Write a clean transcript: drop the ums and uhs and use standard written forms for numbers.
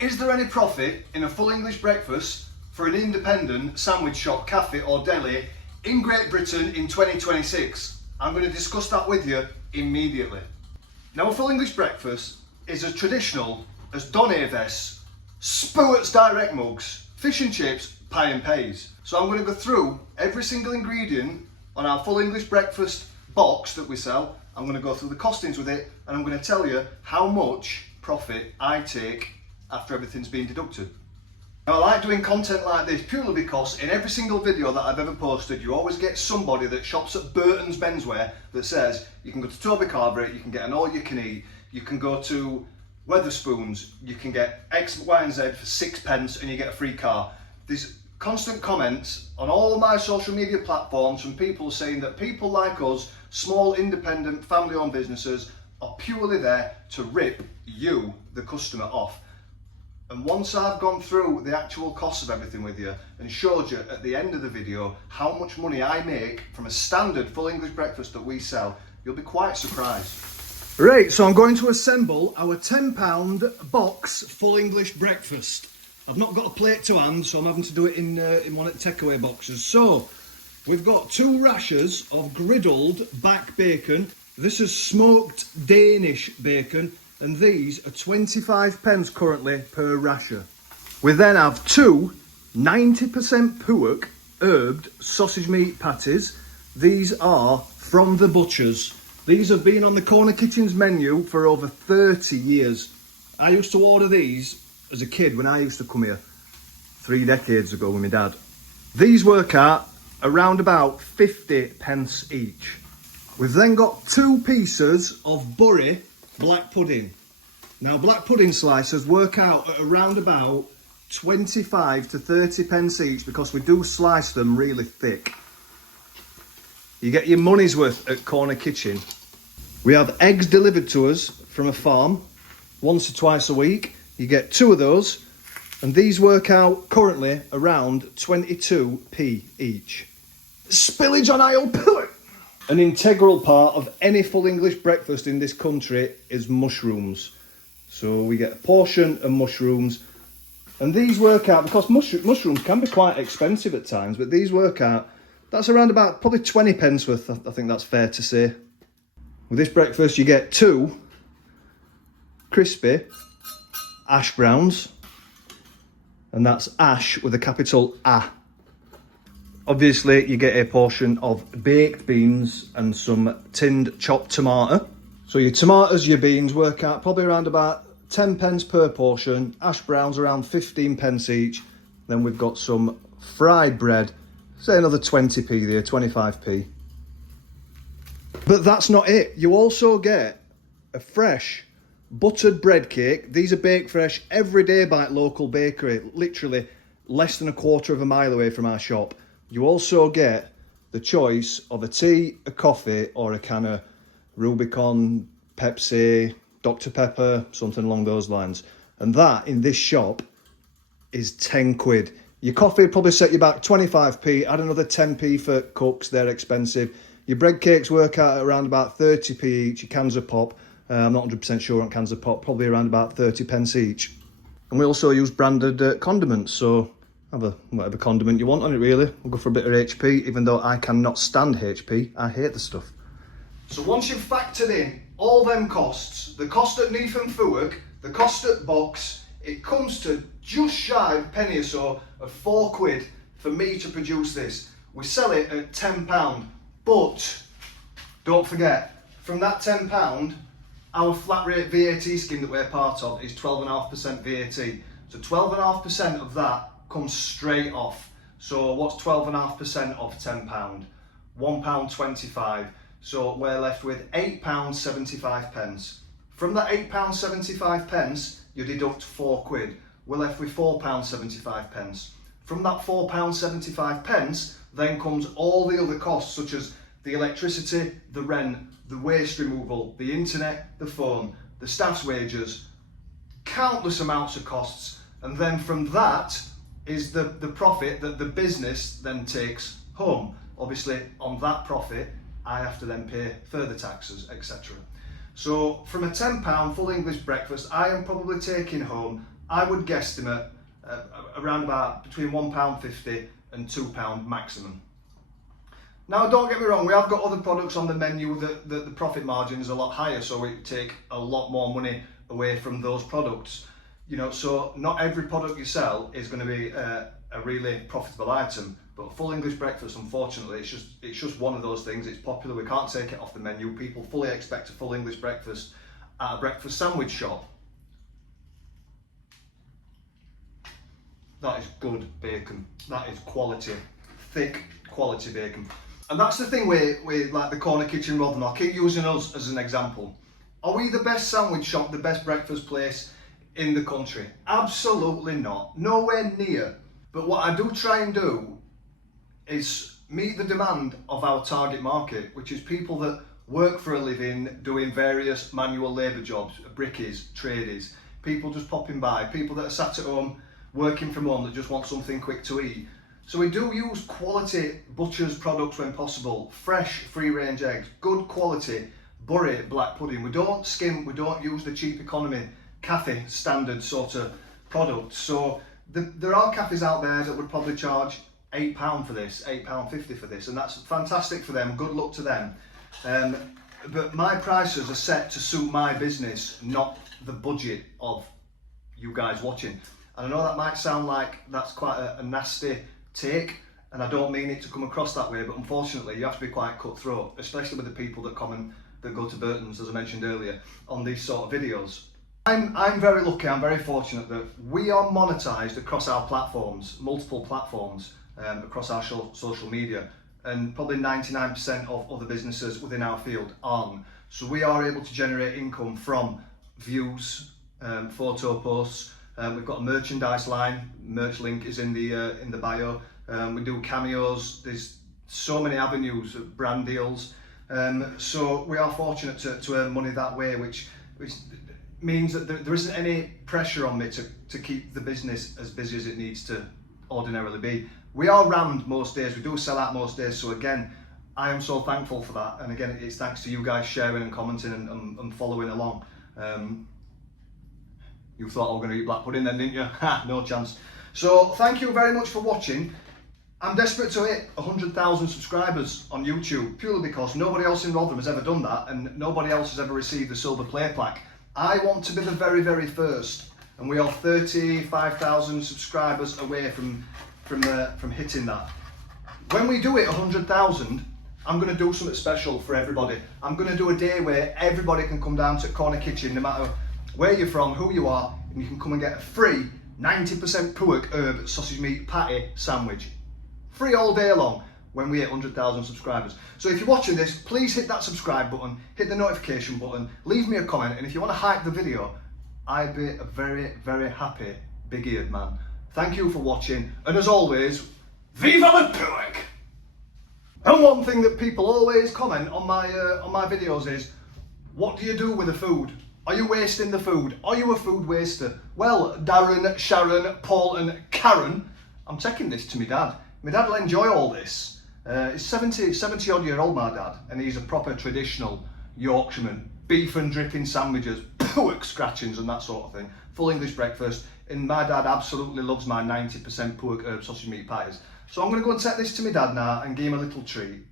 Is there any profit in a full English breakfast for an independent sandwich shop, cafe or deli in Great Britain in 2026? I'm going to discuss that with you immediately. Now, a full English breakfast is as traditional as Don Aves, Spewart's direct mugs, fish and chips, pie and pays. So I'm going to go through every single ingredient on our full English breakfast box that we sell. I'm going to go through the costings with it, and I'm going to tell you how much profit I take after everything's been deducted. Now, I like doing content like this purely because in every single video that I've ever posted, you always get somebody that shops at Burton's Menswear that says you can go to Toby Carvery, you can get an all you can eat, you can go to Weatherspoons, you can get X, Y and Z for 6p and you get a free car. There's constant comments on all my social media platforms from people saying that people like us, small independent family owned businesses, are purely there to rip you, the customer, off. And once I've gone through the actual costs of everything with you and showed you at the end of the video how much money I make from a standard full English breakfast that we sell, you'll be quite surprised. Right, so I'm going to assemble our £10 box full English breakfast. I've not got a plate to hand, so I'm having to do it in one of the takeaway boxes. So, we've got 2 rashers of griddled back bacon. This is smoked Danish bacon, and these are 25p currently per rasher. We then have 2 90% pork herbed sausage meat patties. These are from the butchers. These have been on the Corner Kitchen's menu for over 30 years. I used to order these as a kid when I used to come here 3 decades ago with my dad. These work out around about 50p each. We've then got 2 pieces of Bury black pudding. Now, black pudding slices work out at around about 25 to 30p each because we do slice them really thick. You get your money's worth at Corner Kitchen. We have eggs delivered to us from a farm once or twice a week. You get 2 of those, and these work out currently around 22p each. Spillage on aisle pillar. An integral part of any full English breakfast in this country is mushrooms. So we get a portion of mushrooms, and these work out, because mushrooms can be quite expensive at times, but these work out, that's around about probably 20p worth, I think that's fair to say. With this breakfast you get 2 crispy ash browns, and that's ash with a capital A. Obviously you get a portion of baked beans and some tinned chopped tomato. So your tomatoes, your beans work out probably around about 10p per portion, ash browns around 15p each. Then we've got some fried bread, say another 20p there, 25p. But that's not it. You also get a fresh buttered bread cake. These are baked fresh every day by a local bakery, literally less than a quarter of a mile away from our shop. You also get the choice of a tea, a coffee, or a can of Rubicon, Pepsi, Dr. Pepper, something along those lines. And that, in this shop, is 10 quid. Your coffee will probably set you back 25p, add another 10p for cups, they're expensive. Your bread cakes work out at around about 30p each, your cans of pop, I'm not 100% sure on cans of pop, probably around about 30p each. And we also use branded condiments, so have a whatever condiment you want on it really. We'll go for a bit of HP, even though I cannot stand HP, I hate the stuff. So once you've factored in all them costs, the cost at Neath and Fouke, the cost at Box, it comes to just shy of a penny or so of 4 quid for me to produce this. We sell it at £10, but don't forget, from that £10, our flat rate VAT scheme that we're part of is 12.5% VAT. So 12.5% of that comes straight off. So what's 12.5% of £10? £1.25. So we're left with £8.75. From that £8.75, you deduct 4 quid. We're left with £4.75. From that £4.75, then comes all the other costs, such as the electricity, the rent, the waste removal, the internet, the phone, the staff's wages, countless amounts of costs. And then from that is the profit that the business then takes home. Obviously, on that profit, I have to then pay further taxes, etc. So from a £10 full English breakfast, I am probably taking home I would guesstimate around about between £1.50 and £2 maximum. Now don't get me wrong, we have got other products on the menu that the profit margin is a lot higher, so we take a lot more money away from those products. You know, so not every product you sell is going to be a really profitable item, but full English breakfast, unfortunately, it's just one of those things. It's popular, we can't take it off the menu. People fully expect a full English breakfast at a breakfast sandwich shop. That is good bacon. That is quality, thick quality bacon. And that's the thing with like the Corner Kitchen Rotherham. I'll keep using us as an example. Are we the best sandwich shop, the best breakfast place in the country? Absolutely not. Nowhere near. But what I do try and do is meet the demand of our target market, which is people that work for a living doing various manual labour jobs, brickies, tradies, people just popping by, people that are sat at home working from home that just want something quick to eat. So we do use quality butcher's products when possible, fresh free range eggs, good quality Bury black pudding. We don't skim, we don't use the cheap economy cafe standard sort of product. So there are cafes out there that would probably charge £8 for this, £8.50 for this, and that's fantastic for them, good luck to them. But my prices are set to suit my business, not the budget of you guys watching. And I know that might sound like that's quite a nasty take, and I don't mean it to come across that way, but unfortunately you have to be quite cutthroat, especially with the people that comment, that go to Burton's, as I mentioned earlier, on these sort of videos. I'm very lucky, I'm very fortunate that we are monetized across our platforms, multiple platforms, across our social media, and probably 99% of other businesses within our field aren't. So we are able to generate income from views, photo posts. We've got a merchandise line, merch link is in the bio. We do cameos, there's so many avenues of brand deals. So we are fortunate to earn money that way, which means that there isn't any pressure on me to keep the business as busy as it needs to ordinarily be. We are rammed most days, we do sell out most days, so again, I am so thankful for that, and again, it's thanks to you guys sharing and commenting and following along. You thought I was going to eat black pudding then, didn't you? Ha, no chance. So thank you very much for watching. I'm desperate to hit 100,000 subscribers on YouTube, purely because nobody else in Rotherham has ever done that, and nobody else has ever received the silver play plaque. I want to be the very, very first, and we are 35,000 subscribers away from hitting that. When we do it 100,000, I'm going to do something special for everybody. I'm going to do a day where everybody can come down to Corner Kitchen, no matter where you're from, who you are, and you can come and get a free 90% pork herb sausage meat patty sandwich. Free all day long when we hit 100,000 subscribers. So if you're watching this, please hit that subscribe button, hit the notification button, leave me a comment, and if you want to hype the video, I'd be a very, very happy big-eared man. Thank you for watching, and as always, viva the pork! And one thing that people always comment on my videos is, what do you do with the food? Are you wasting the food? Are you a food waster? Well, Darren, Sharon, Paul and Karen, I'm taking this to my dad. My dad will enjoy all this. He's 70 odd year old, my dad, and he's a proper traditional Yorkshireman. Beef and dripping sandwiches, pork scratchings and that sort of thing. Full English breakfast, and my dad absolutely loves my 90% pork herb sausage meat patties. So I'm going to go and take this to my dad now and give him a little treat.